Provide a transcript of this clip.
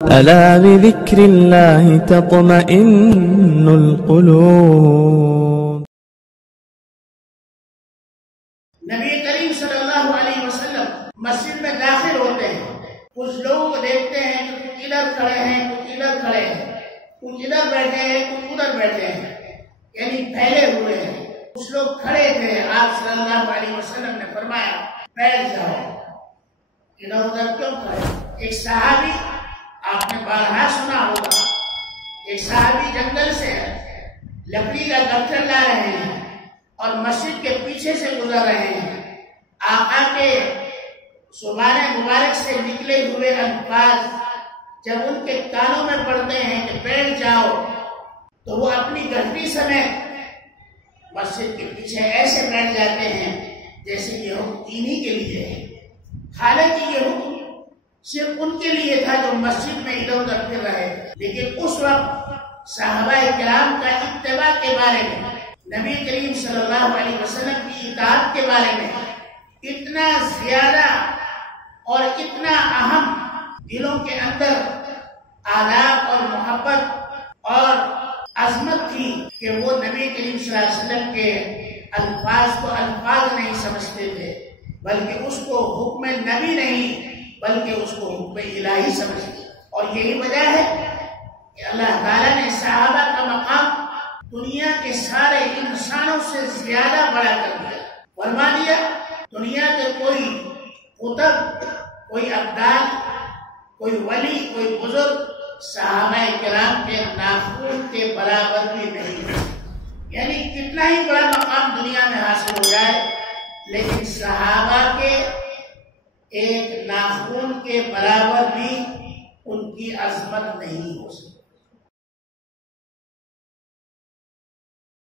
ألا بذكر الله تطمئن القلوب۔ نبی کریم صلی اللہ علیہ وسلم مسجد میں داخل ہوتے ہیں، کچھ لوگ دیکھتے ہیں کہ کچھ ادھر کھڑے ہیں، کچھ ادھر کھڑے ہیں، کچھ ادھر بیٹھے ہیں، کچھ ادھر بیٹھے ہیں، یعنی پھیلے ہوئے ہیں۔ کچھ لوگ کھڑے تھے، آپ صلی اللہ علیہ وسلم نے فرمایا بیٹھ جاؤ، ادھر ادھر کیوں کھڑے؟ ایک صحابی، آپ نے بارہا سنا ہوگا، ایک صحابی جنگل سے لکڑی کا گٹھر لا رہے ہیں اور مسجد کے پیچھے سے گزر رہے ہیں۔ آقا کے زبان مبارک سے نکلے ہوئے الفاظ جب ان کے کانوں میں پڑتے ہیں کہ بیٹھ جاؤ، تو وہ اپنی گھٹی سمیت مسجد کے پیچھے ایسے بیٹھ جاتے ہیں جیسے یہ حکم انہی کے لیے ہے۔ حالانکہ یہ حکم صرف ان کے لیے تھا جو مسجد میں ادھر ادھر پھر رہے، لیکن اس وقت صحابہ کرام کا اتباع کے بارے میں، نبی کریم صلی اللہ علیہ وسلم کی اطاعت کے بارے میں اتنا زیادہ اور اتنا اہم دلوں کے اندر آداب اور محبت اور عظمت تھی کہ وہ نبی کریم صلی اللہ علیہ وسلم کے الفاظ کو الفاظ نہیں سمجھتے تھے، بلکہ اس کو حکم نبی نہیں بلکہ اس کو حکم الہی سمجھتے۔ اور یہی وجہ ہے کہ اللہ تعالیٰ نے صحابہ کا مقام دنیا کے سارے انسانوں سے زیادہ بڑا کر دیا، فرما دیا دنیا کے کوئی قطب، کوئی ابدال، کوئی ولی، کوئی بزرگ صحابہ کرام کے ناخون کے برابر بھی نہیں ہے۔ یعنی کتنا ہی بڑا مقام دنیا میں حاصل ہو جائے لیکن صحابہ کے ایک ناخون کے برابر بھی ان کی عظمت نہیں ہو سکتی۔